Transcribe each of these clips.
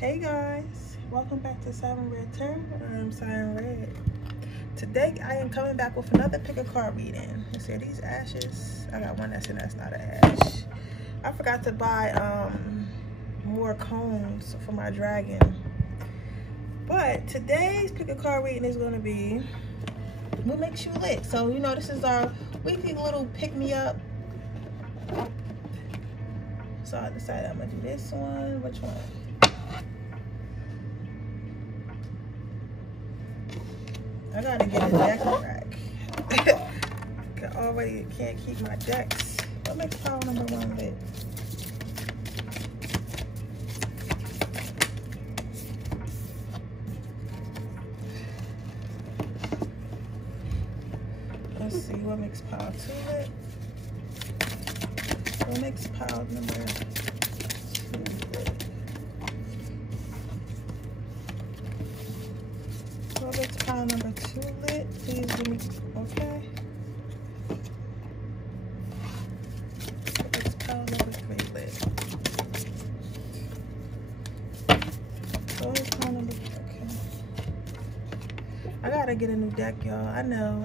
Hey guys, welcome back to Siren Redd. I'm Siren Redd. Today I am coming back with another pick a card reading. Let's see, these ashes. I got one that's not an ash. I forgot to buy more cones for my dragon. But today's pick a card reading is going to be what makes you lit. So you know, this is our weekly little pick me up. So I decided I'm gonna do this one. Which one? I gotta get a deck rack. I already can't keep my decks. What makes pile number 1 lit? Let's see, what makes pile 2 lit? What makes pile number 2 lit? What makes pile number 2 lit? Please give me, okay. What makes pile number 3 lit? What is pile number 3? Okay. I gotta get a new deck, y'all. I know.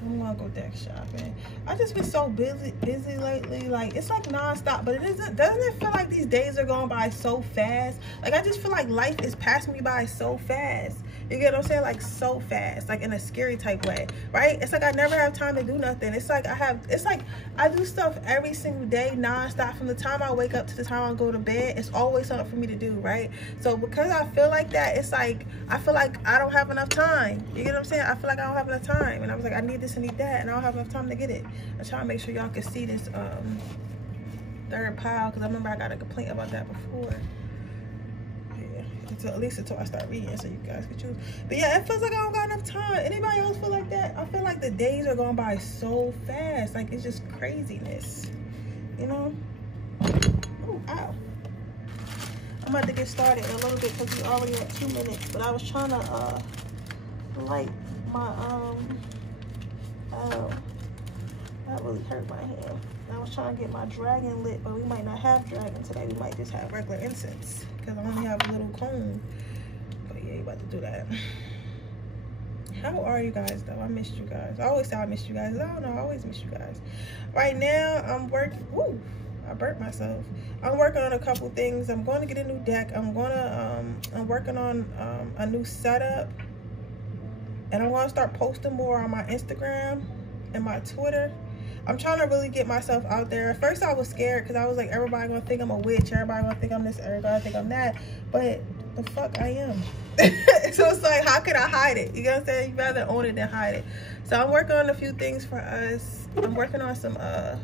I'm gonna go deck shopping. I just been so busy lately. Like, it's like non-stop, but doesn't it feel like these days are going by so fast? Like, I just feel like life is passing me by so fast. You get what I'm saying? Like, so fast, like in a scary type way, right? It's like I never have time to do nothing. It's like I do stuff every single day non-stop from the time I wake up to the time I go to bed. It's always something for me to do, right? So because I feel like that, it's like I feel like I don't have enough time. You get what I'm saying? I feel like I don't have enough time, and I was like, I need this and need that, and I don't have enough time to get it. I'm trying to make sure y'all can see this third pile, because I remember I got a complaint about that before. At least until I start reading, so you guys can choose. But yeah, it feels like I don't got enough time. Anybody else feel like that? I feel like the days are going by so fast. Like, it's just craziness, you know? Ooh, ow. I'm about to get started in a little bit because we already at 2 minutes. But I was trying to light my that really hurt my hand. I was trying to get my dragon lit, but we might not have dragon today. We might just have regular incense because I only have a little cone. But yeah, you about to do that. How are you guys though? I missed you guys. I always say I missed you guys. I don't know, I always miss you guys. Right now I'm working. Woo, I burnt myself. I'm working on a couple things. I'm going to get a new deck. I'm working on a new setup, and I'm going to start posting more on my Instagram and my Twitter. I'm trying to really get myself out there. At first I was scared because I was like, everybody gonna think I'm a witch, everybody gonna think I'm this, everybody gonna think I'm that, but the fuck I am. So it's like, how could I hide it? You know what I'm saying? You rather own it than hide it. So I'm working on a few things for us. I'm working on some a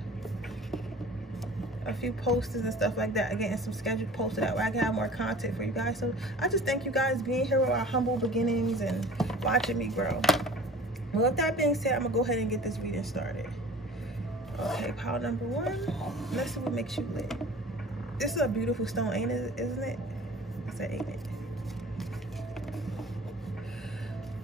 few posters and stuff like that, getting some scheduled posts so that way I can have more content for you guys. So I just thank you guys being here with our humble beginnings and watching me grow. Well, with that being said, I'm gonna go ahead and get this reading started. Okay, pile number 1. Let's see what makes you lit. This is a beautiful stone, ain't it? Isn't it? I said, ain't it?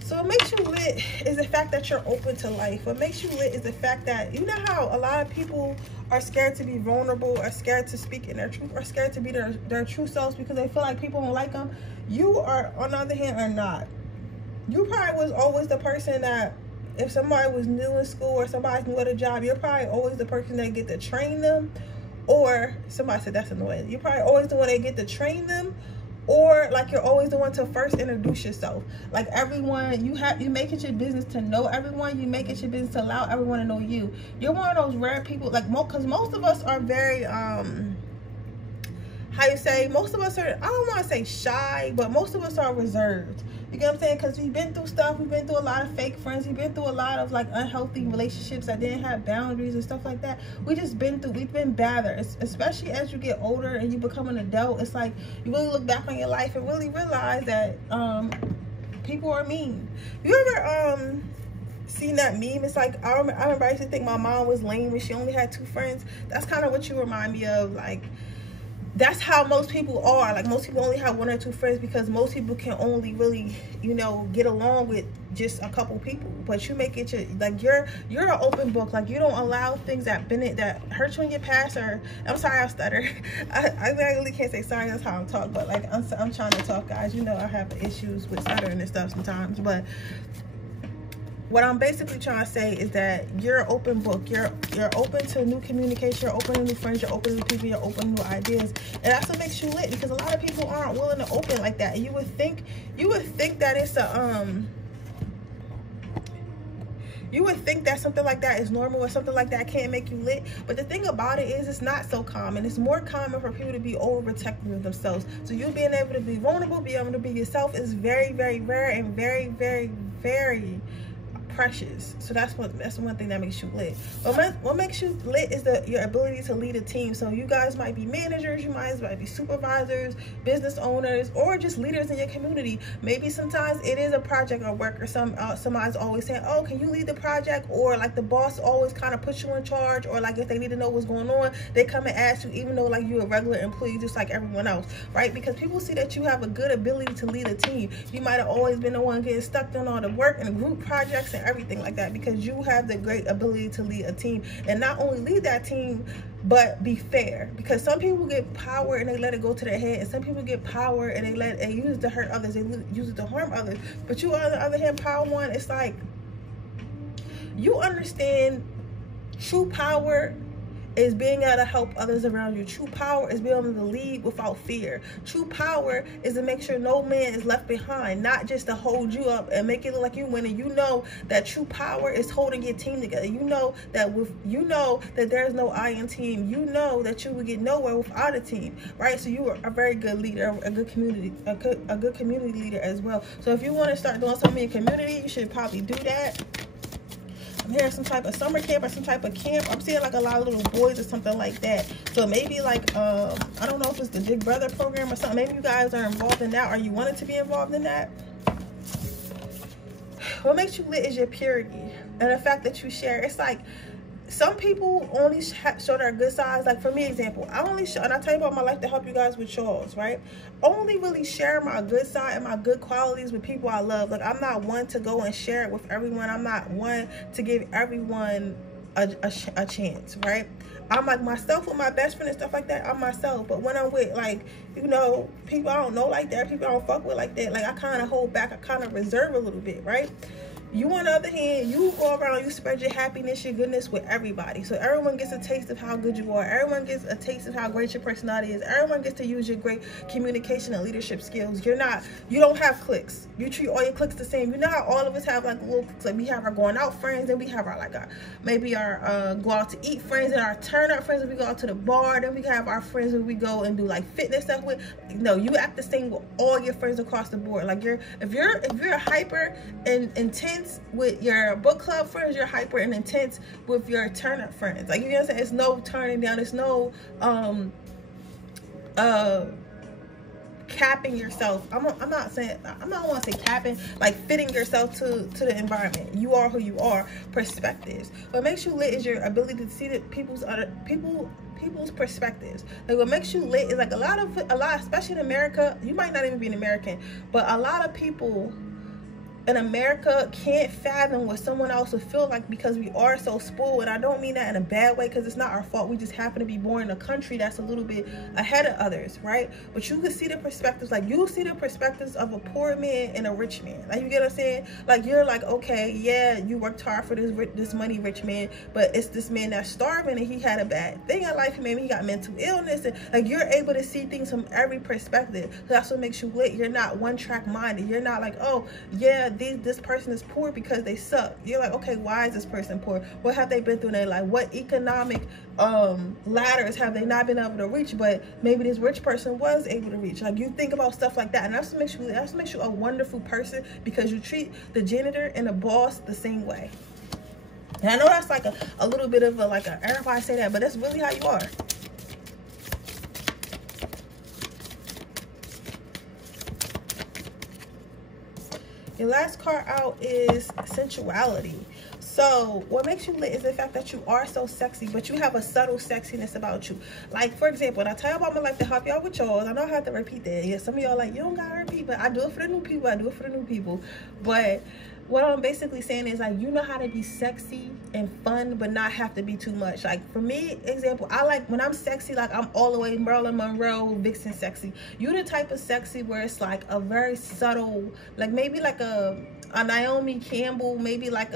So what makes you lit is the fact that you're open to life. What makes you lit is the fact that, you know how a lot of people are scared to be vulnerable, are scared to speak in their truth, or scared to be their true selves because they feel like people don't like them? You are, on the other hand, are not. You probably was always the person that, if somebody was new in school or somebody's new at a job, you're probably always the person that get to train them. Or somebody said that's annoying. You're probably always the one that get to train them, or like you're always the one to first introduce yourself. Like everyone, you make it your business to know everyone. You make it your business to allow everyone to know you. You're one of those rare people, like because most of us are very how you say, most of us are, I don't want to say shy, but most of us are reserved. You get what I'm saying? Because we've been through stuff. We've been through a lot of fake friends. We've been through a lot of like unhealthy relationships that didn't have boundaries and stuff like that. We've been battered. Especially as you get older and you become an adult. It's like you really look back on your life and really realize that people are mean. You ever seen that meme? It's like, I remember I used to think my mom was lame and she only had 2 friends. That's kind of what you remind me of. Like, that's how most people are. Like, most people only have 1 or 2 friends because most people can only really, you know, get along with just a couple people. But you make it your, like, you're an open book. Like, you don't allow things that hurt you in your past. Or, I'm sorry, I stutter. I really can't say sorry. That's how I talk. But like, I'm trying to talk, guys. You know, I have issues with stuttering and stuff sometimes. But what I'm basically trying to say is that you're an open book. You're open to new communication. You're open to new friends. You're open to new people. You're open to new ideas, and that's what makes you lit. Because a lot of people aren't willing to open like that. You would think that it's a you would think that something like that is normal, or something like that can't make you lit. But the thing about it is, it's not so common. It's more common for people to be overprotective of themselves. So you being able to be vulnerable, be able to be yourself, is very, very rare and very, very, very precious. So that's one thing that makes you lit. But what makes you lit is your ability to lead a team. So you guys might be managers, you might be supervisors, business owners, or just leaders in your community. Maybe sometimes it is a project or work, or somebody's always saying, oh, can you lead the project? Or like the boss always kind of puts you in charge, or like if they need to know what's going on, they come and ask you, even though like you're a regular employee just like everyone else, right? Because people see that you have a good ability to lead a team. You might have always been the one getting stuck on all the work and the group projects and everything like that, because you have the great ability to lead a team, and not only lead that team, but be fair. Because some people get power and they let it go to their head, and some people get power and they use it to hurt others, they use it to harm others. But you, on the other hand, power one, it's like you understand true power is being able to help others around you. True power is being able to lead without fear. True power is to make sure no man is left behind, not just to hold you up and make it look like you winning. You know that true power is holding your team together. You know that there's no I in team. You know that you would get nowhere without a team, right? So you are a very good leader, a good community leader as well. So if you want to start doing something in your community, you should probably do that. I'm hearing some type of summer camp or some type of camp. I'm seeing like a lot of little boys or something like that. So maybe like, I don't know if it's the Big Brother program or something. Maybe you guys are involved in that, or you wanted to be involved in that. What makes you lit is your purity and the fact that you share. It's like, some people only show their good sides. Like for me, example, I only show, and I tell you about my life to help you guys with yours, right? Only really share my good side and my good qualities with people I love. Like, I'm not one to go and share it with everyone. I'm not one to give everyone a chance, right? I'm like myself with my best friend and stuff like that. I'm myself. But when I'm with, like, you know, people I don't know like that, people I don't fuck with like that, like I kind of hold back, I kind of reserve a little bit, right? You, on the other hand, you go around, you spread your happiness, your goodness with everybody. So everyone gets a taste of how good you are. Everyone gets a taste of how great your personality is. Everyone gets to use your great communication and leadership skills. You don't have cliques. You treat all your cliques the same. You know how all of us have like little cliques. Like we have our going out friends, and we have our maybe our go out to eat friends, and our turn up friends when we go out to the bar. Then we have our friends when we go and do like fitness stuff with. No, you act the same with all your friends across the board. Like if you're hyper and intense with your book club friends, you're hyper and intense with your turn up friends. Like, you know what I'm saying? It's no turning down. It's no capping yourself. I don't want to say capping, like fitting yourself to the environment. You are who you are. Perspectives. What makes you lit is your ability to see that people's perspectives. Like, what makes you lit is like a lot, especially in America. You might not even be an American, but a lot of people in America can't fathom what someone else would feel like, because we are so spoiled. And I don't mean that in a bad way, because it's not our fault. We just happen to be born in a country that's a little bit ahead of others, right? But you can see the perspectives. Like, you see the perspectives of a poor man and a rich man. Like, you get what I'm saying? Like, you're like, okay, yeah, you worked hard for this money rich man, but it's this man that's starving and he had a bad thing in life. Maybe he got mental illness, and like, you're able to see things from every perspective. So that's what makes you lit. You're not one track minded. You're not like, oh yeah, this person is poor because they suck. You're like, okay, why is this person poor? What have they been through in their life? What economic ladders have they not been able to reach, but maybe this rich person was able to reach? Like, you think about stuff like that, and that's what makes you a wonderful person, because you treat the janitor and the boss the same way. And I know that's like a little bit of everybody say that, but that's really how you are. Your last card out is sensuality. So what makes you lit is the fact that you are so sexy, but you have a subtle sexiness about you. Like, for example, when I tell you about my life to help y'all with y'all, I know I have to repeat that. Yeah, some of y'all like, you don't gotta repeat, but I do it for the new people. I do it for the new people. But what I'm basically saying is, like, you know how to be sexy and fun, but not have to be too much. Like, for me, example, I like when I'm sexy, like, I'm all the way Marilyn Monroe, vixen sexy. You the type of sexy where it's like a very subtle, like maybe like a Naomi Campbell, maybe like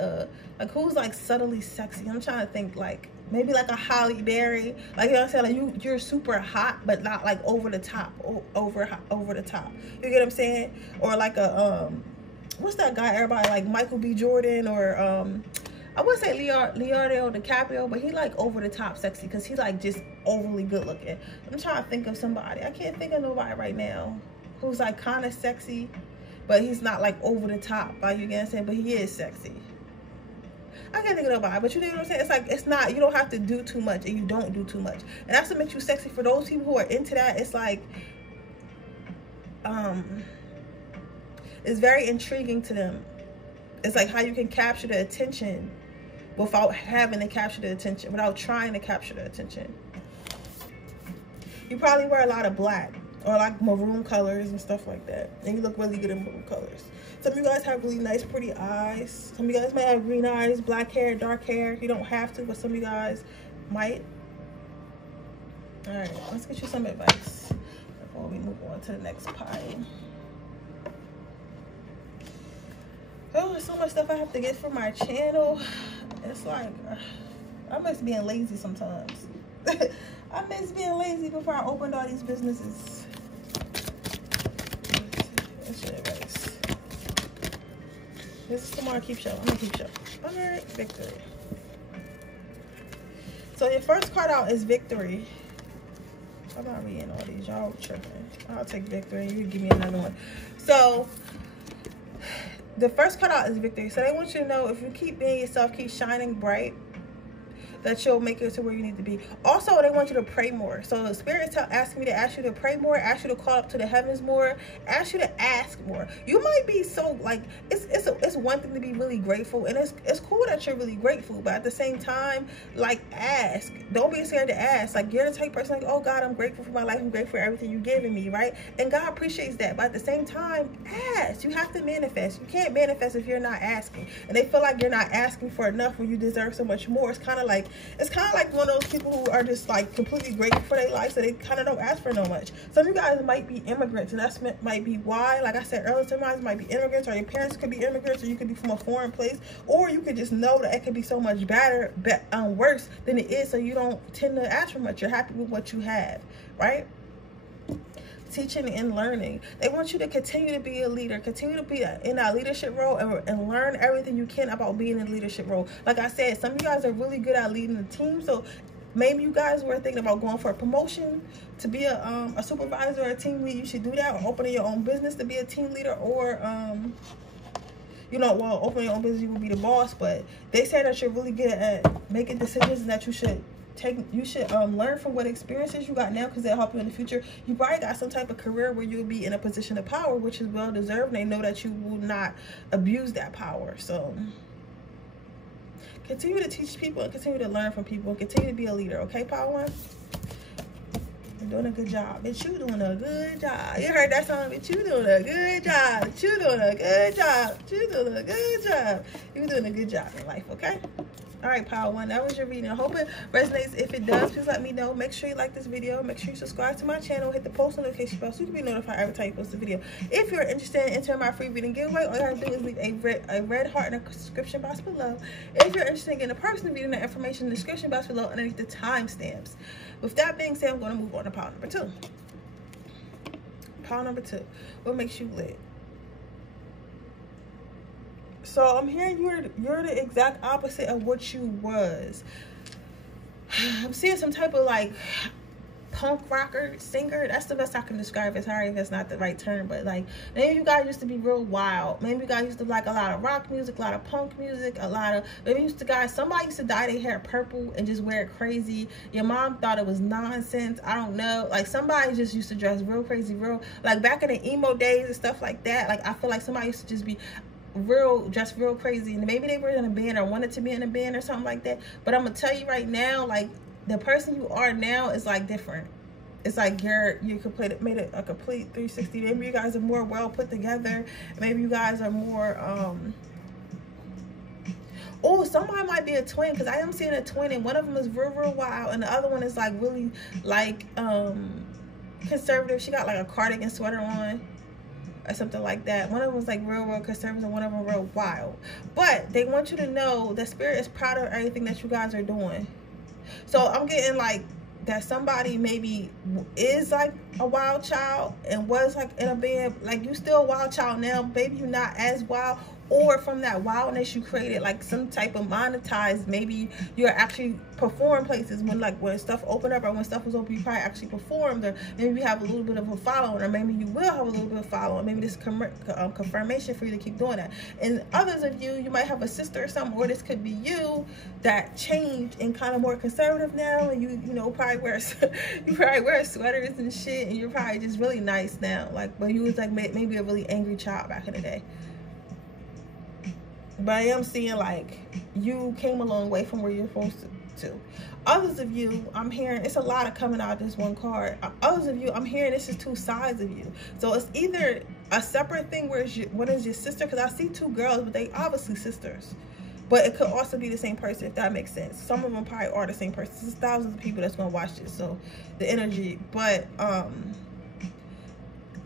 who's like subtly sexy. I'm trying to think, like maybe like a Halle Berry, like, you know what I'm saying, like you're super hot but not like over the top, over the top. You get what I'm saying? Or like a what's that guy everybody like, Michael B. Jordan, or I would say Leonardo DiCaprio, but he like over the top sexy because he's like just overly good looking. I'm trying to think of somebody. I can't think of nobody right now who's like kind of sexy, but he's not like over the top, like, you get what I'm saying, but he is sexy. I can't think of nobody, but you know what I'm saying? It's like, it's not, you don't have to do too much, and you don't do too much. And that's what makes you sexy. For those people who are into that, it's like, it's very intriguing to them. It's like how you can capture the attention without having to capture the attention, without trying to capture the attention. You probably wear a lot of black, or like maroon colors and stuff like that, and you look really good in maroon colors. Some of you guys have really nice, pretty eyes. Some of you guys might have green eyes, black hair, dark hair. You don't have to, but some of you guys might. All right, let's get you some advice before we move on to the next pie. Oh, there's so much stuff I have to get for my channel. It's like, I miss being lazy sometimes. I miss being lazy before I opened all these businesses. That's your advice. This is tomorrow. Keep show. I'm gonna keep show. All right, victory. So your first card out is victory. I'm not reading all these. Y'all tripping. I'll take victory. You give me another one. So the first card out is victory. So they want you to know, if you keep being yourself, keep shining bright, that you'll make it to where you need to be. Also, they want you to pray more. So the Spirit asked me to ask you to pray more, ask you to call up to the heavens more, ask you to ask more. You might be so, like, it's one thing to be really grateful, and it's cool that you're really grateful, but at the same time, like, ask. Don't be scared to ask. Like, you're the type of person like, oh God, I'm grateful for my life, I'm grateful for everything you've given me, right? And God appreciates that, but at the same time, ask. You have to manifest. You can't manifest if you're not asking. And they feel like you're not asking for enough when you deserve so much more. It's kind of like one of those people who are just like completely grateful for their life, so they kind of don't ask for no much. Some of you guys might be immigrants, and that's might be why, like I said earlier, some of you guys might be immigrants, or your parents could be immigrants, or you could be from a foreign place, or you could just know that it could be so much better, worse than it is, so you don't tend to ask for much. You're happy with what you have, right? Teaching and learning. They want you to continue to be a leader, continue to be in that leadership role, and learn everything you can about being in a leadership role. Like I said, some of you guys are really good at leading the team, so maybe you guys were thinking about going for a promotion to be a supervisor or a team lead. You should do that, or opening your own business to be a team leader, or you know, well, opening your own business, you will be the boss. But they say that you're really good at making decisions, and that you should learn from what experiences you got now, because they'll help you in the future. You probably got some type of career where you'll be in a position of power, which is well deserved, and they know that you will not abuse that power. So continue to teach people, and continue to learn from people, and continue to be a leader, okay, Power One? You're doing a good job. Bitch, you doing a good job. You heard that song? Bitch, you doing a good job. Bitch, you doing a good job. Bitch, you doing a good job. You're doing a good job in life, okay? All right, Power One, that was your reading. I hope it resonates. If it does, please let me know. Make sure you like this video. Make sure you subscribe to my channel. Hit the post notification bell so you can be notified every time you post a video. If you're interested in entering my free reading giveaway, all you have to do is leave a red heart in the description box below. If you're interested in getting a personal reading, the information in the description box below underneath the timestamps. With that being said, I'm going to move on to power number 2. Power number 2. What makes you lit? So I'm hearing you're the exact opposite of what you was. I'm seeing some type of like punk rocker, singer. That's the best I can describe it. Sorry if that's not the right term, but like, maybe you guys used to be real wild. Maybe you guys used to like a lot of rock music, a lot of punk music, somebody used to dye their hair purple and just wear it crazy. Your mom thought it was nonsense. I don't know. Like, somebody just used to dress real crazy, real like back in the emo days and stuff like that. Like, I feel like somebody used to just be, just real crazy, and maybe they were in a band or wanted to be in a band or something like that. But I'm gonna tell you right now, like, the person you are now is like different. It's like you made it a complete 360. Maybe you guys are more well put together. Maybe you guys are more oh, somebody might be a twin, because I am seeing a twin, and one of them is real wild, and the other one is like really like conservative. She got like a cardigan sweater on or something like that. One of them was like real conservative, and one of them real wild. But they want you to know that spirit is proud of everything that you guys are doing. So I'm getting like that somebody maybe is like a wild child and was like in a band. Like, you still a wild child now, maybe you're not as wild, or from that wildness you created like some type of monetized, maybe you're actually perform places when stuff opened up, or when stuff was open, you probably actually performed, or maybe you have a little bit of a following, or maybe you will have a little bit of following. Maybe this confirmation for you to keep doing that. And others of you might have a sister or something, or this could be you that changed and kind of more conservative now, and you probably wear sweaters and shit, and you're probably just really nice now, like, but you was like maybe a really angry child back in the day. But I am seeing like you came a long way from where you're supposed to. Others of you, I'm hearing, it's a lot of coming out of this one card. Others of you, I'm hearing this is two sides of you. So it's either a separate thing where one is your sister, because I see two girls, but they obviously sisters. But it could also be the same person, if that makes sense. Some of them probably are the same person. There's thousands of people that's going to watch this, so the energy. But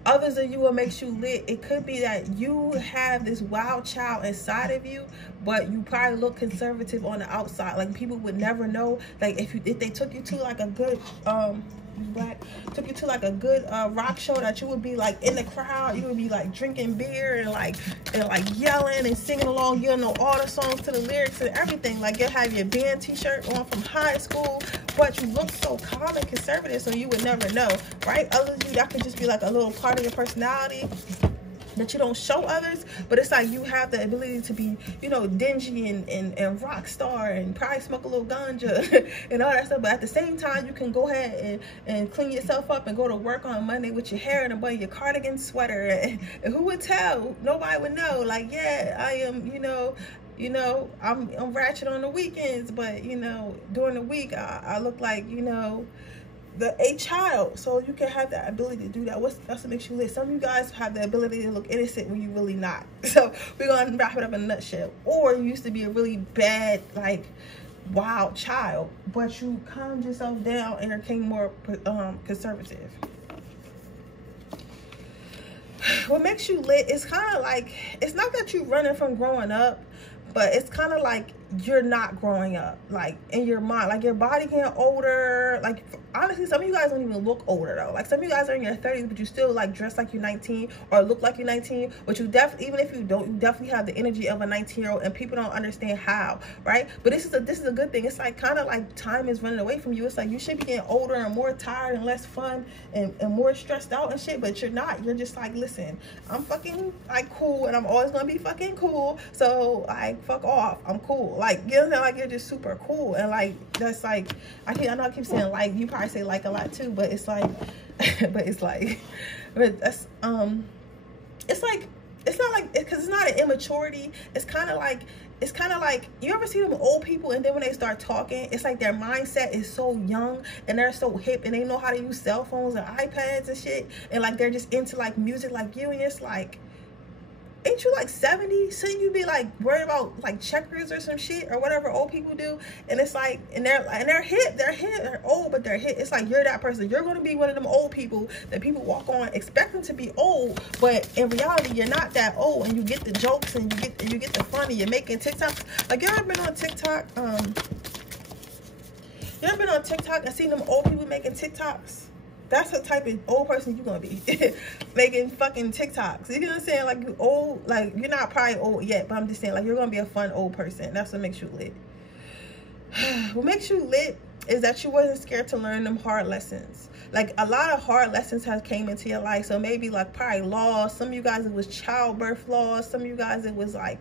others of you, what makes you lit, it could be that you have this wild child inside of you, but you probably look conservative on the outside. Like, people would never know. Like, if they took you to like a good rock show, that you would be like in the crowd, you would be like drinking beer and like yelling and singing along. You'll know all the songs to the lyrics and everything. Like, you'll have your band t-shirt on from high school, but you look so calm and conservative, so you would never know, right? Others of you, that could just be like a little part of your personality that you don't show others, but it's like you have the ability to be, dingy and rock star, and probably smoke a little ganja and all that stuff. But at the same time, you can go ahead and clean yourself up and go to work on Monday with your hair in a bun, your cardigan sweater, and who would tell? Nobody would know. Like, yeah, I am, I'm ratchet on the weekends, but during the week I look like, a child. So you can have that ability to do that. That's what makes you lit. Some of you guys have the ability to look innocent when you really not. So we're gonna wrap it up in a nutshell. Or you used to be a really bad, like, wild child, but you calmed yourself down and became more conservative. What makes you lit is kind of like, it's not that you're running from growing up, but it's kind of like you're not growing up, like, in your mind. Like, your body getting older. Like, honestly, some of you guys don't even look older though. Like, some of you guys are in your 30s, but you still like dress like you're 19 or look like you're 19. But you even if you don't, you definitely have the energy of a 19-year-old, and people don't understand how, right? But this is a good thing. It's like kind of like time is running away from you. It's like you should be getting older and more tired and less fun and more stressed out and shit, but you're not. You're just like, listen, I'm fucking like cool, and I'm always gonna be fucking cool, so like fuck off, I'm cool. Like, like, you're just super cool. And like, that's like, I know I keep saying like, you probably say like a lot too, but it's like but that's it's like, it's not like, because it's not an immaturity. It's kind of like, you ever see them old people, and then when they start talking, it's like their mindset is so young and they're so hip, and they know how to use cell phones and iPads and shit, and like they're just into like music like you, and it's like, ain't you like 70? Shouldn't you be like worried about like checkers or some shit or whatever old people do? And it's like, and they're hip, they're old, but they're hip. It's like, you're that person. You're gonna be one of them old people that people walk on expecting to be old, but in reality you're not that old, and you get the jokes and you get the funny. You're making TikToks. Like, you ever been on TikTok? You ever been on TikTok and seen them old people making TikToks? That's the type of old person you're gonna be. Making fucking TikToks. You know what I'm saying? Like, you old, like, you're not probably old yet, but I'm just saying, like, you're gonna be a fun old person. That's what makes you lit. What makes you lit is that you wasn't scared to learn them hard lessons. Like, a lot of hard lessons have came into your life. So maybe like probably loss. Some of you guys, it was childbirth loss. Some of you guys, it was like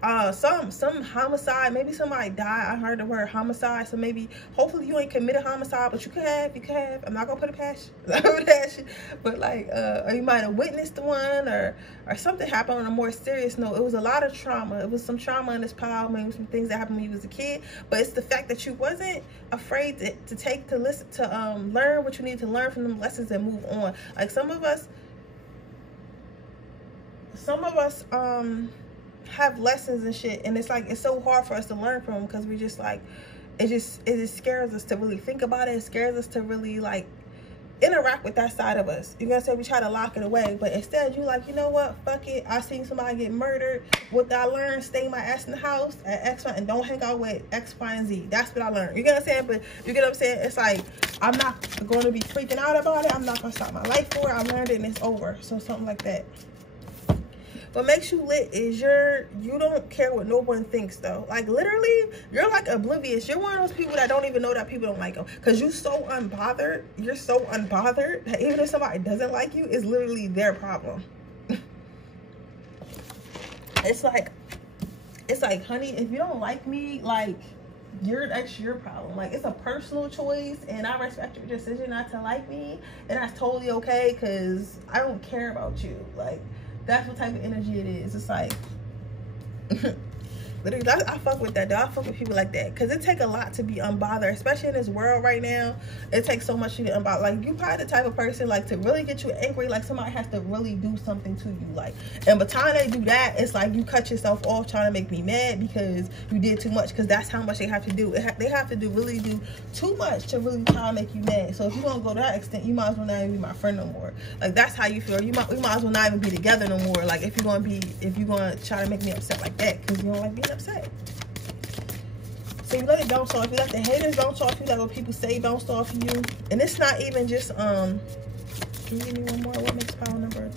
some homicide, maybe somebody died. I heard the word homicide, so maybe hopefully you ain't committed homicide, but you could have. I'm not gonna put it past you. But like or you might have witnessed one, or something happened on a more serious note. It was a lot of trauma. It was some trauma in this pile, maybe some things that happened when you was a kid, but it's the fact that you wasn't afraid to listen to learn what you need to learn from them lessons and move on. Like some of us have lessons and shit, and it's like it's so hard for us to learn from them because we just like it just scares us to really think about it. It scares us to really like interact with that side of us. You're gonna say we try to lock it away, but instead you like, you know what, fuck it, I seen somebody get murdered. What I learned, stay my ass in the house at X, Y, and don't hang out with X, Y, and Z. That's what I learned. You get what I'm saying? But you get what I'm saying? It's like I'm not going to be freaking out about it. I'm not gonna stop my life for it. I learned it and it's over. So something like that. What makes you lit is you don't care what no one thinks, though. Like literally, you're like oblivious. You're one of those people that don't even know that people don't like them, because you're so unbothered. You're so unbothered that even if somebody doesn't like you, it's literally their problem. It's like, honey, if you don't like me, like that's your problem. Like it's a personal choice, and I respect your decision not to like me, and that's totally okay, because I don't care about you. Like that's what type of energy it is. It's like literally, I fuck with that, though. I fuck with people like that, because it take a lot to be unbothered, especially in this world right now. It takes so much to be unbothered. Like you probably the type of person like to really get you angry, like somebody has to really do something to you, like, and by the time they do that, it's like you cut yourself off trying to make me mad because you did too much, because that's how much they have to do. They have to really do too much to really try to make you mad. So if you don't go to that extent, you might as well not even be my friend no more. Like that's how you feel. We might as well not even be together no more. Like if you're gonna try to make me upset like that, because you don't like being upset. So you let it bounce off. You let the haters bounce off you. Let what people say bounce off you. And it's not even just can you give me one more? What makes power number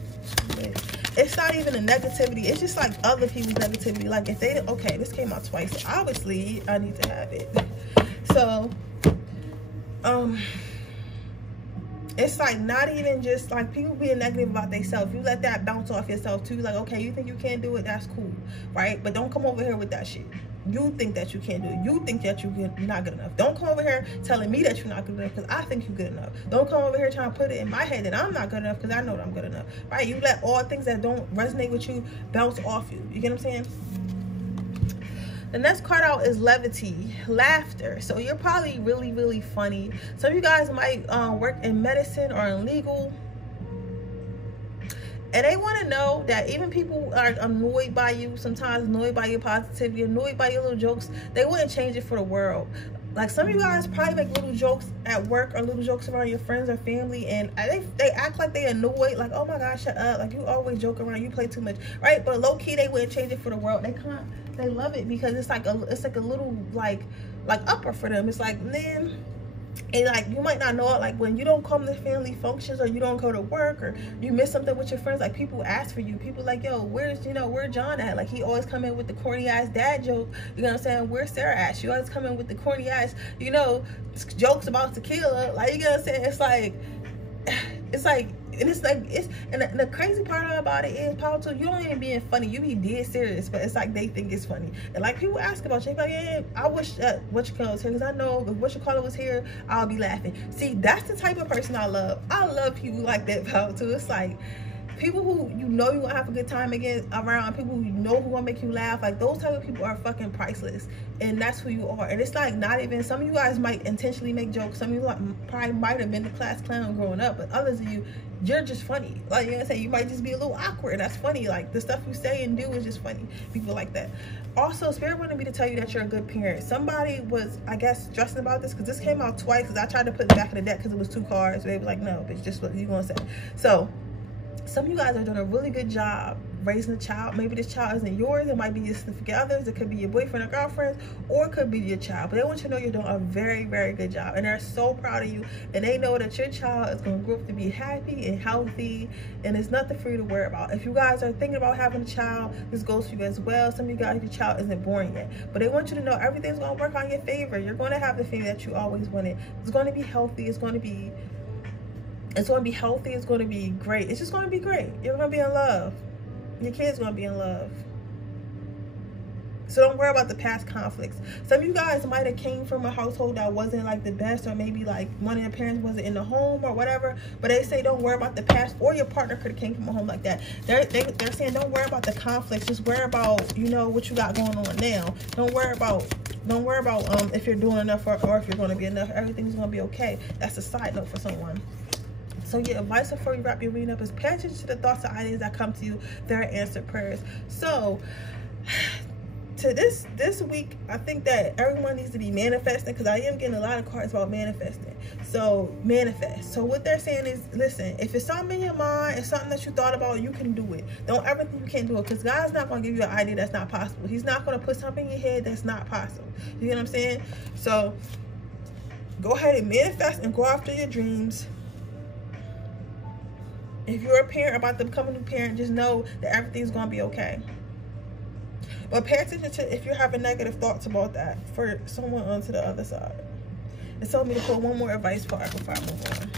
2? It's not even a negativity. It's just like other people's negativity. Like if they, okay, this came out twice, obviously I need to have it. So it's like not even just like people being negative about themselves. You let that bounce off yourself too. Like, okay, you think you can't do it, that's cool, right? But don't come over here with that shit. You think that you can't do it. You think that you're not good enough. Don't come over here telling me that you're not good enough, because I think you're good enough. Don't come over here trying to put it in my head that I'm not good enough, because I know that I'm good enough, right? You let all things that don't resonate with you bounce off you. You get what I'm saying? The next card out is levity, laughter. So you're probably really, really funny. Some of you guys might work in medicine or in legal, and they want to know that even people are annoyed by you, sometimes annoyed by your positivity, annoyed by your little jokes. They wouldn't change it for the world. Like some of you guys probably make little jokes at work or little jokes around your friends or family, and they act like they annoyed, like, oh my gosh, shut up, like you always joke around, you play too much, right? But low key they wouldn't change it for the world. They love it because it's like a little like upper for them. It's like, man. And like you might not know it, like when you don't come to family functions or you don't go to work or you miss something with your friends, like people ask for you. People like, yo, where's John at? Like he always come in with the corny ass dad joke. You know what I'm saying? Where's Sarah at? She always come in with the corny ass, jokes about tequila. Like, you know what I'm saying? And the crazy part about it is, Paul, too, you don't even being funny. You be dead serious, but it's like they think it's funny. And like people ask about you, like, yeah, I wish Whatchamacallit was here, because I know if Whatchamacallit was here, I'll be laughing. See, that's the type of person I love. I love people like that, Paul, too. It's like people who you gonna have a good time around, people who who gonna make you laugh. Like those type of people are fucking priceless, and that's who you are. And it's like not even, some of you guys might intentionally make jokes, some of you probably might have been the class clown growing up, but others of you, you're just funny. Like, you know what I'm saying, you might just be a little awkward, and that's funny. Like the stuff you say and do is just funny. People like that. Also, Spirit wanted me to tell you that you're a good parent. Somebody was, I guess, stressing about this, because this came out twice, because I tried to put it back in the deck because it was 2 cards. They were like, no, bitch, just what you gonna say. So some of you guys are doing a really good job raising a child. Maybe this child isn't yours. It might be your significant others. It could be your boyfriend or girlfriend, or it could be your child. But they want you to know you're doing a very, very good job. And they're so proud of you. And they know that your child is going to grow up to be happy and healthy. And there's nothing for you to worry about. If you guys are thinking about having a child, this goes for you as well. Some of you guys, your child isn't born yet. But they want you to know everything's going to work on your favor. You're going to have the family that you always wanted. It's going to be healthy. It's going to be healthy. It's going to be great. It's just going to be great. You're going to be in love. Your kid's going to be in love. So don't worry about the past conflicts. Some of you guys might have came from a household that wasn't like the best, or maybe like one of your parents wasn't in the home or whatever, but they say don't worry about the past, or your partner could have came from a home like that. They're saying don't worry about the conflicts, just worry about, you know, what you got going on now. Don't worry about if you're doing enough or if you're going to be enough. Everything's going to be okay. That's a side note for someone. So your advice before you wrap your reading up is pay attention to the thoughts and ideas that come to you. They're answered prayers. So to this week, I think that everyone needs to be manifesting, because I am getting a lot of cards about manifesting. So manifest. So what they're saying is, listen, if it's something in your mind, it's something that you thought about, you can do it. Don't ever think you can't do it, because God's not going to give you an idea that's not possible. He's not going to put something in your head that's not possible. You get what I'm saying? So go ahead and manifest and go after your dreams. If you're a parent about to become a new parent, just know that everything's going to be okay. But pay attention to if you're having negative thoughts about that for someone onto the other side. It told me to pull one more advice card before I move on.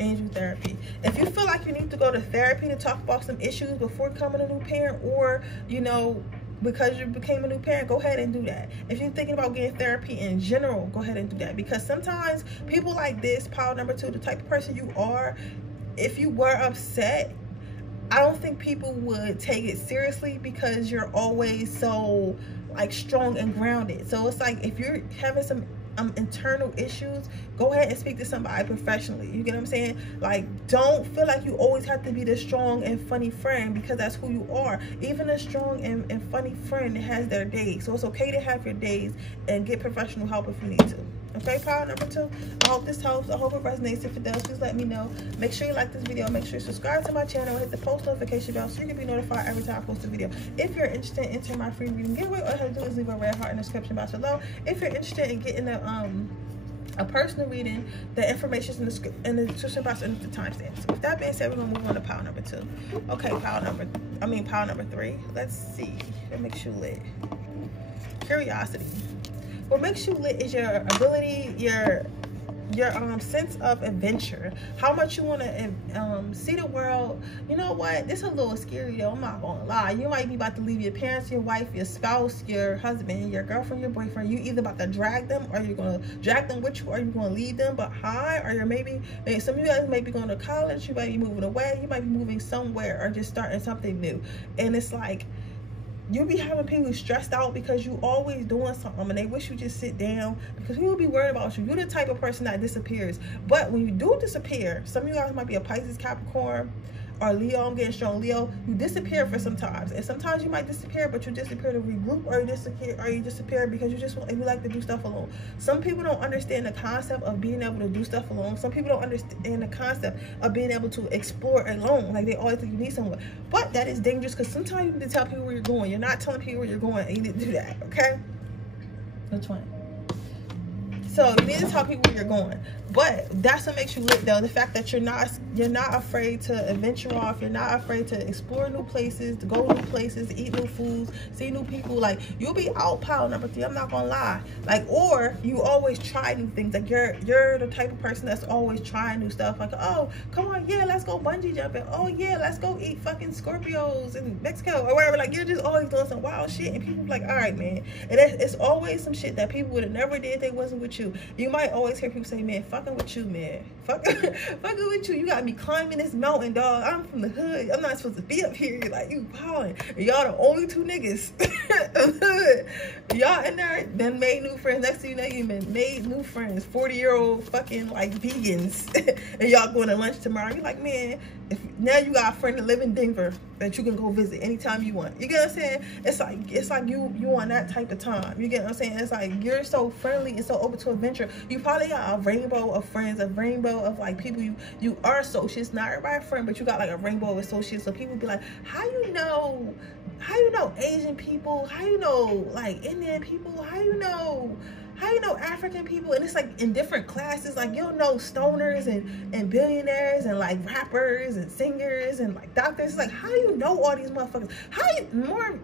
Angel therapy. If you feel like you need to go to therapy to talk about some issues before becoming a new parent, or, you know, because you became a new parent, go ahead and do that. If you're thinking about getting therapy in general, go ahead and do that. Because sometimes people like this, pile number 2, the type of person you are, if you were upset, I don't think people would take it seriously, because you're always so like strong and grounded. So it's like, if you're having some internal issues, go ahead and speak to somebody professionally. You get what I'm saying? Like, don't feel like you always have to be the strong and funny friend, because that's who you are. Even a strong and funny friend has their days. So it's okay to have your days, and get professional help if you need to. Okay, pile number 2. I hope this helps. I hope it resonates. If it does, please let me know. Make sure you like this video. Make sure you subscribe to my channel. Hit the post notification bell so you can be notified every time I post a video. If you're interested in entering my free reading giveaway, all you have to do is leave a red heart in the description box below. If you're interested in getting a personal reading, the information is in the description box and the timestamp. So with that being said, we're gonna move on to pile number 2. Okay, pile number 3. Let's see. What makes you lit? Curiosity. What makes you lit is your ability, your sense of adventure, how much you want to see the world. You know what, this is a little scary though, I'm not gonna lie. You might be about to leave your parents, your wife, your spouse, your husband, your girlfriend, your boyfriend. You either about to drag them, or you're gonna drag them with you, or you're gonna leave them behind, or you're maybe some of you guys may be going to college, you might be moving away, you might be moving somewhere, or just starting something new. And it's like, you'll be having people stressed out because you always doing something, and they wish you just sit down, because people be worried about you. You're the type of person that disappears. But when you do disappear, some of you guys might be a Pisces, Capricorn, or Leo. I'm getting strong Leo. You disappear for sometimes, and sometimes you might disappear, but you disappear to regroup, or you disappear because you like to do stuff alone. Some people don't understand the concept of being able to do stuff alone. Some people don't understand the concept of being able to explore alone. Like, they always think you need someone, but that is dangerous, because sometimes you need to tell people where you're going. You're not telling people where you're going, and you need to do that. Okay, which one? So you need to tell people where you're going. But that's what makes you lit though. The fact that you're not afraid to adventure off. You're not afraid to explore new places, to go new places, to eat new foods, see new people. Like, you'll be out pile number 3. I'm not gonna lie. Like, or you always try new things. Like, you're the type of person that's always trying new stuff. Like, oh, come on, yeah, let's go bungee jumping. Oh yeah, let's go eat fucking Scorpios in Mexico or wherever. Like, you're just always doing some wild shit, and people be like, all right, man. And it's always some shit that people would have never did if they wasn't with you. You might always hear people say, man, fucking with you, man. Fucking with you. You got me climbing this mountain, dog. I'm from the hood. I'm not supposed to be up here. Like, you piling. Y'all the only 2 niggas. Y'all in there then made new friends. Next thing you know, you made new friends. 40-year-old fucking like vegans. And y'all going to lunch tomorrow. You're like, man, now you got a friend that live in Denver that you can go visit anytime you want. You get what I'm saying? It's like you on that type of time. You get what I'm saying? It's like you're so friendly and so open to adventure. You probably got a rainbow of friends, a rainbow of like people you are associates. Not everybody a friend, but you got like a rainbow of associates. So people be like, how you know Asian people? How you know like Indian people? How you know African people? And it's like in different classes. Like, you'll know stoners and billionaires and like rappers and singers and like doctors. It's like, how do you know all these motherfuckers? How do you,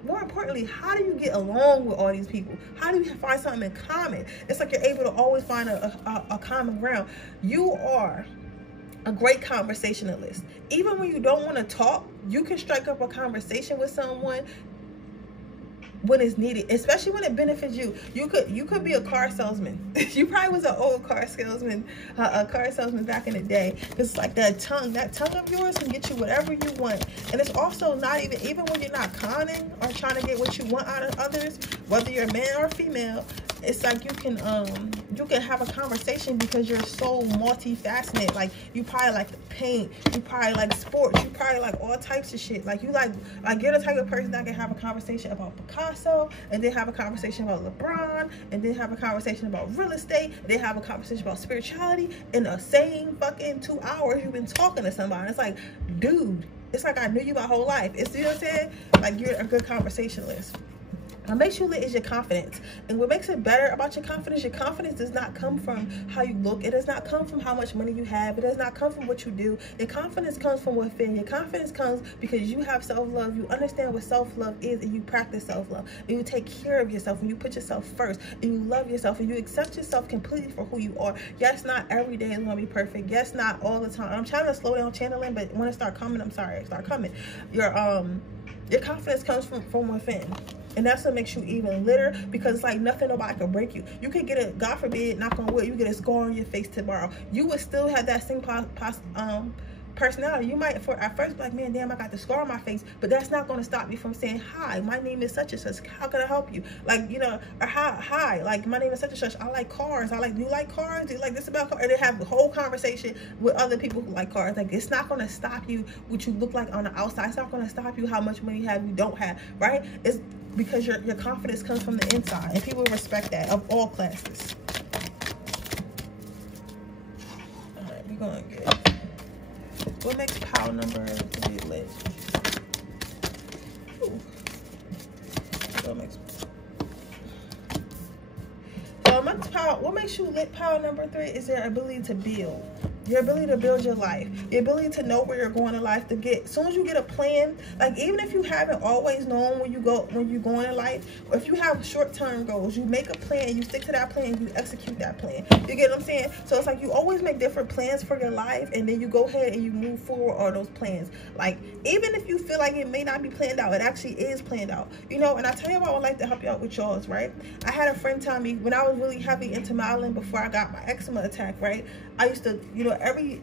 more importantly, how do you get along with all these people? How do you find something in common? It's like you're able to always find a common ground. You are a great conversationalist. Even when you don't want to talk, you can strike up a conversation with someone when it's needed, especially when it benefits you. You could be a car salesman. You probably was an old car salesman, back in the day. It's like that tongue of yours can get you whatever you want. And it's also not even when you're not conning or trying to get what you want out of others, whether you're a man or female, it's like you can have a conversation because you're so multifaceted. Like you probably like to paint, you probably like sports, you probably like all types of shit. Like you like you're the type of person that can have a conversation about Picasso, and then have a conversation about LeBron, and then have a conversation about real estate, and then have a conversation about spirituality in the same fucking 2 hours you've been talking to somebody. It's like, dude, it's like I knew you my whole life. It's, you know what I'm saying? Like you're a good conversationalist. What makes you lit is your confidence. And what makes it better about your confidence does not come from how you look. It does not come from how much money you have. It does not come from what you do. Your confidence comes from within. Your confidence comes because you have self-love. You understand what self-love is, and you practice self-love. And you take care of yourself, and you put yourself first, and you love yourself, and you accept yourself completely for who you are. Yes, not every day is going to be perfect. Yes, not all the time. I'm trying to slow down channeling, but when it start coming, I'm sorry, it start coming. Your confidence comes from within. And that's what makes you even litter, because it's like nothing nobody can break you. You could get a, God forbid, knock on wood, you get a scar on your face tomorrow. You would still have that same personality. You might at first be like, man, damn, I got the scar on my face, but that's not going to stop you from saying, hi, my name is such and such. How can I help you? Like, you know, or hi, like, my name is such and such. I like cars. Do you like cars? Do you like this about cars? And they have the whole conversation with other people who like cars. Like, it's not going to stop you what you look like on the outside. It's not going to stop you how much money you have, you don't have, right? It's because your confidence comes from the inside, and people respect that, of all classes. All right, we're going good. What makes pile number 3 lit? Ooh. What makes you lit pile number 3 is your ability to build. Your ability to build your life, the ability to know where you're going in life, to get, as soon as you get a plan, like even if you haven't always known when you go in life, or if you have short-term goals, you make a plan, you stick to that plan, you execute that plan. You get what I'm saying? So it's like you always make different plans for your life, and then you go ahead and you move forward on those plans. Like even if you feel like it may not be planned out, it actually is planned out. You know, and I tell you what I would like to help you out with y'all's, right? I had a friend tell me when I was really heavy into modeling before I got my eczema attack, right? I used to, you know, every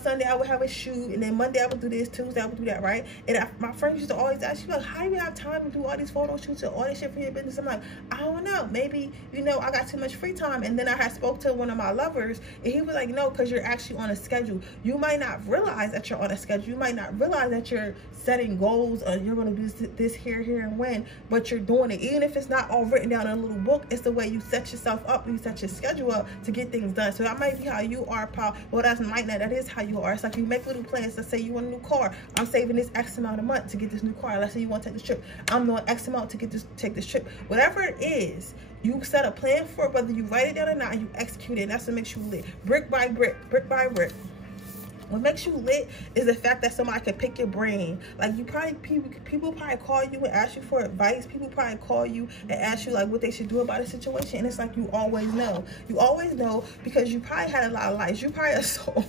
Sunday I would have a shoot, and then Monday I would do this, Tuesday I would do that, right? And my friends used to always ask me, like, how do you have time to do all these photo shoots and all this shit for your business? I'm like, I don't know, maybe, you know, I got too much free time. And then I had spoke to one of my lovers, and he was like, no, because you're actually on a schedule. You might not realize that you're on a schedule. You might not realize that you're setting goals, or you're going to do this here, and when, but you're doing it. Even if it's not all written down in a little book, it's the way you set yourself up, you set your schedule up to get things done. So that might be how you are, Paul. Well, that is how you are. It's like you make little plans. Let's say you want a new car. I'm saving this X amount a month to get this new car. Let's say you want to take this trip. I'm doing X amount to take this trip. Whatever it is, you set a plan for it, whether you write it down or not, and you execute it. And that's what makes you lit. Brick by brick, brick by brick. What makes you lit is the fact that somebody can pick your brain. Like people probably call you and ask you for advice. People probably call you and ask you like what they should do about a situation. And it's like you always know. You always know because you probably had a lot of lives. You probably a soul.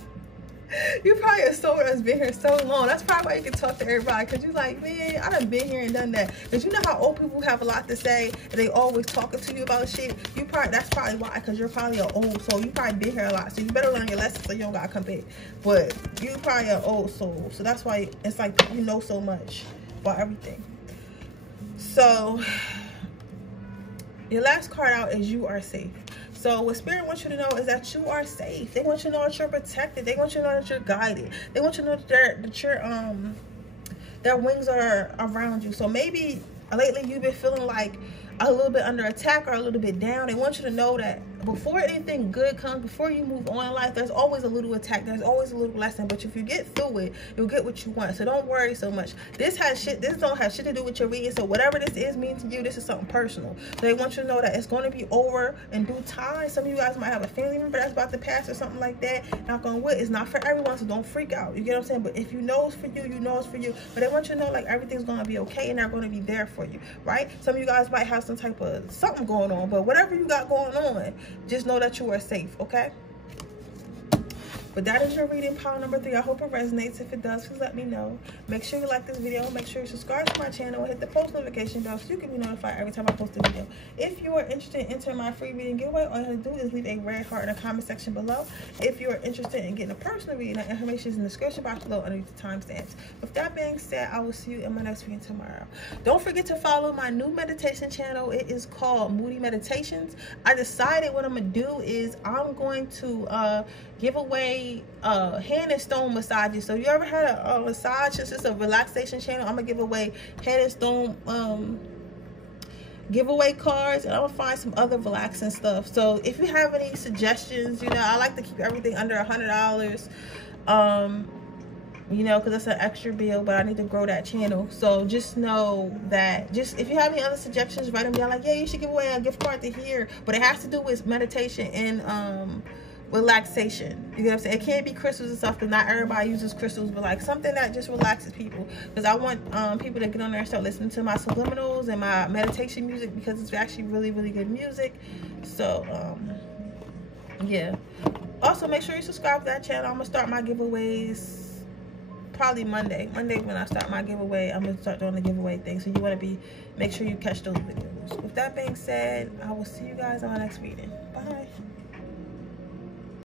You probably a soul that's been here so long. That's probably why you can talk to everybody, because you're like, man, I done been here and done that. Because you know how old people have a lot to say, and they always talking to you about shit. That's probably why, because you're probably an old soul. You probably been here a lot, so you better learn your lessons so you don't gotta come back. But you probably an old soul, so that's why it's like you know so much about everything. So your last card out is you are safe. So what Spirit wants you to know is that you are safe. They want you to know that you're protected. They want you to know that you're guided. They want you to know that their wings are around you. So maybe lately you've been feeling like a little bit under attack or a little bit down. They want you to know that before anything good comes, before you move on in life, there's always a little attack. There's always a little lesson. But if you get through it, you'll get what you want. So don't worry so much. This don't have shit to do with your reading. So whatever this is means to you, this is something personal. So they want you to know that it's going to be over in due time. Some of you guys might have a family member that's about to pass or something like that. Knock on wood. It's not for everyone, so don't freak out. You get what I'm saying? But if you know it's for you, you know it's for you. But they want you to know like everything's going to be okay, and they're going to be there for you, right? Some of you guys might have some type of something going on, but whatever you got going on, just know that you are safe, okay? But that is your reading pile number 3. I hope it resonates. If it does, please let me know. Make sure you like this video. Make sure you subscribe to my channel and hit the post notification bell so you can be notified every time I post a video. If you are interested in entering my free reading giveaway, all you have to do is leave a red heart in the comment section below. If you are interested in getting a personal reading, that information is in the description box below underneath the timestamps. With that being said, I will see you in my next reading tomorrow. Don't forget to follow my new meditation channel. It is called Moody Meditations. I decided what I'm gonna do is I'm going to give away hand and stone massages. So you ever had a massage? Since it's a relaxation channel, I'm gonna give away hand and stone giveaway cards, and I'm gonna find some other relaxing stuff. So if you have any suggestions, you know, I like to keep everything under $100, you know, because it's an extra bill, but I need to grow that channel. So just know that, just if you have any other suggestions, write them down. Like, yeah, you should give away a gift card to here, but it has to do with meditation and relaxation. You know what I'm saying? It can't be crystals and stuff, because not everybody uses crystals, but like something that just relaxes people, because I want people to get on there and start listening to my subliminals and my meditation music, because it's actually really, really good music. So yeah, also make sure you subscribe to that channel. I'm gonna start my giveaways probably Monday when I start my giveaway. I'm gonna start doing the giveaway thing, so you want to make sure you catch those videos. With that being said, I will see you guys on my next reading.